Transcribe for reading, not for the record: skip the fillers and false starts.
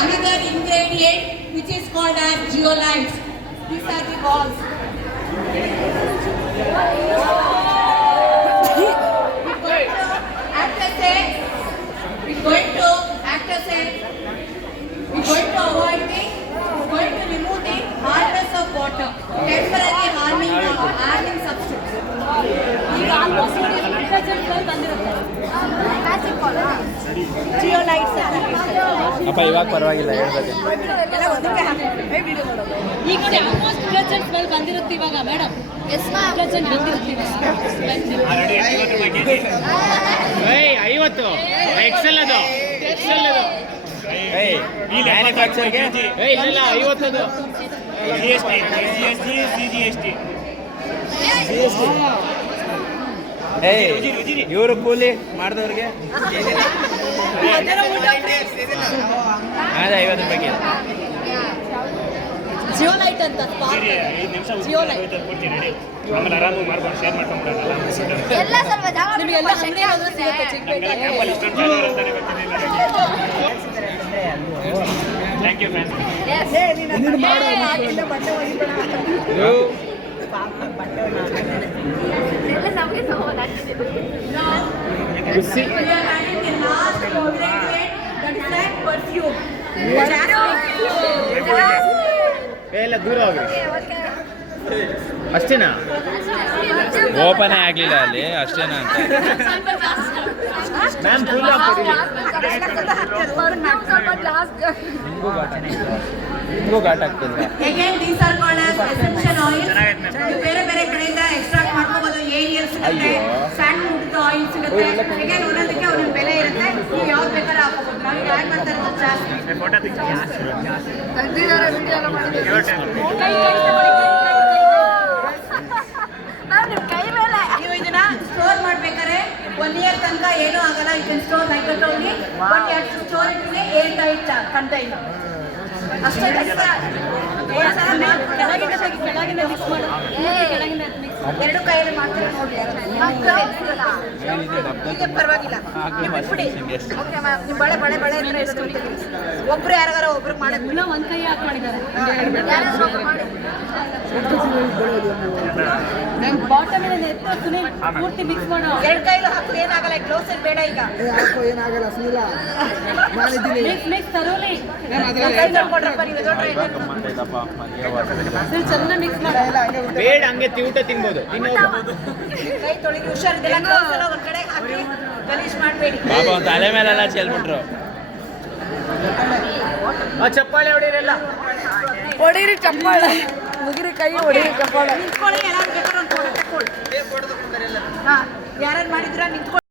Another ingredient which is called as zeolites. These are the balls. We're going to avoid the, going to remove the hardness of water, temporarily harming substance. ಈಗ almost ಜಿಯೋಲೈಟ್ಸ್ ಅಪ್ಪ ಇವಾಗ ಪರವಾಗಿಲ್ಲ ಹೇಳ್ಬೇಕು. ಈಗ ನೋಡಿ almost detergent smell ಬಂದಿರುತ್ತೆ ಇವಾಗ madam. Yes ma'am detergent ಬಂದಿರುತ್ತೆ 50 ಎಕ್ಸೆಲ್ ಅದು ಮ್ಯಾನುಫ್ಯಾಕ್ಚರ್ಗೆ ಇಲ್ಲ 50 ಅದು ಇವರು ಕೂಲಿ ಮಾಡಿದವ್ರಿಗೆ ಅದೇ 50 ರೂಪಾಯಿಗೆ ಜಿಯೋಲೈಟ್ ಅಂತ ಜಿಯೋಲೈಟ್ ಆಮೇಲೆ ಆರಾಮಾಗಿ ಮಾರ್ಕೊಂಡು ಶೇರ್ ಮಾಡ್ಕೊಂಡ್ಬಿಡೋಣ ಎಲ್ಲ ಸ್ವಲ್ಪ ನಿಮಗೆಲ್ಲ ಹಂಗೆ ಹೋದ್ರೆ ಸಿಗುತ್ತೆ ಚಿಕ್ಕಪೇಟೆ. Thank you friends. ಖುಷಿ ಎಲ್ಲ ದೂರ ಹೋಗ್ರಿ. ಅಷ್ಟೇನಾ? ಓಪನ್ ಆಗಲಿಲ್ಲ ಅಲ್ಲಿ ಅಷ್ಟೇನಾ ಅಂತ ಮ್ಯಾಮ್ ಫುಲ್ ನಿಮಗೂ ಘಾಟ್ ಆಗ್ತದೆ. Again, these are called as essential oils. ಬೇರೆ ಬೇರೆ ಕಡೆಯಿಂದ ಎಕ್ಸ್ಟ್ರಾಕ್ಟ್ ಮಾಡ್ಕೋಬಹುದು. ಏರಿಯಲ್ ಸಿಗುತ್ತೆ, ಸ್ಯಾಂಡ್ವುಡ್ ಆಯಿಲ್ ಸಿಗುತ್ತೆ. Again, ಒಂದೊಂದಕ್ಕೆ ಒಂದೊಂದು ಬೆಲೆ ಇರುತ್ತೆ. ನೀವು ಯಾವ್ದು ಬೇಕಾದ್ರೆ ಹಾಕೋಬಹುದು. ನಾವು ಈಗ ಆಡ್ ಮಾಡ್ತಾ ಇರೋದು ಜಾಸ್ತಿ. ನೀವು ಇದನ್ನ ಸ್ಟೋರ್ ಮಾಡ್ಬೇಕಾದ್ರೆ 1 year ತನಕ ಏನೂ ಆಗಲ್ಲ. You can store like at only but you have to store it in air tight container. ಅಷ್ಟೇ ಕಷ್ಟ. ಕೆಳಗಿನ ಮಿಕ್ಸ್ ಮಾಡು. ಕೆಳಗಿನ ಮಿಕ್ಸ್ ಎರಡು ಕೈಯಲ್ಲಿ ಮಾಡ್ತಾರೆ ನೋಡಿ. ಈಗ ಪರವಾಗಿಲ್ಲ ನೀವು ಬಿಟ್ಬಿಡಿ. ಓಕೆ ಮ್ಯಾಮ್, ನೀವು ಬಳೆ ಬಳೆ ಬಳೆ ಅಂತ ಹೇಳ್ತೀವಿ. ಒಬ್ರು ಯಾರಿಗಾರ ಒಬ್ರು ಮಾಡೋದು ಇನ್ನೂ ಒಂದು ಕೈ ಹಾಕಿ ಮಾಡಿದ್ದಾರೆ. ಬಾಟಮ್ ಎತ್ತ ಸುನೀಲ್ ಪೂರ್ತಿ ಮಿಕ್ಸ್ ಮಾಡು. ಎರಡು ಕೈಲೂ ಹಾಕಿ ಏನಾಗಲ್ಲ. ಕ್ಲೋಸ್ ಇಟ್ ಬೇಡ ಈಗ. ಮಿಕ್ಸ್ ಮಿಕ್ಸ್ ತರೋಲಿ ಕೊಡ್ರಪ್ಪ ನೀವು ದೊಡ್ಡ ಚೆನ್ನಾಗಿ ಮಿಕ್ಸ್ ಮಾಡ. ಬೇಡ ಹಂಗೆ ತಿಂಟ ತಿನ್ಬೋದು. ಕೈ ತೊಳೆಗಿ ಹುಷಾರಿದ್ದೆಲ್ಲ ಗ್ಲೌಸ್ ಎಲ್ಲ ಒಂದ್ ಕಡೆ ಹಾಕಿ ಗಲೀಜ್ ಮಾಡಬೇಡಿ. ಪಾಪ ಅವ್ನ ತಲೆ ಮೇಲೆಲ್ಲ ಚೆಲ್ಬಿಟ್ರು. ಚಪ್ಪಾಳೆ ಹೊಡೀರೆಲ್ಲ ಹೊಡೀರಿ ಚಪ್ಪಾಳೆ ಮುಗಿರಿ ಕೈ ಹೊಡೀರಿ ಚಪ್ಪಾಳೆ. ನಿಂತ್ಕೊಳ್ಳಿ. ಯಾರು ಬೇಕಾದ್ರೆ ಒಂದು ಫೋಟೋ ತಗೊಳ್ಳಿ. ಯಾರು ಮಾಡಿದ್ರ ನಿಂತ್ಕೊಳ್ಳಿ.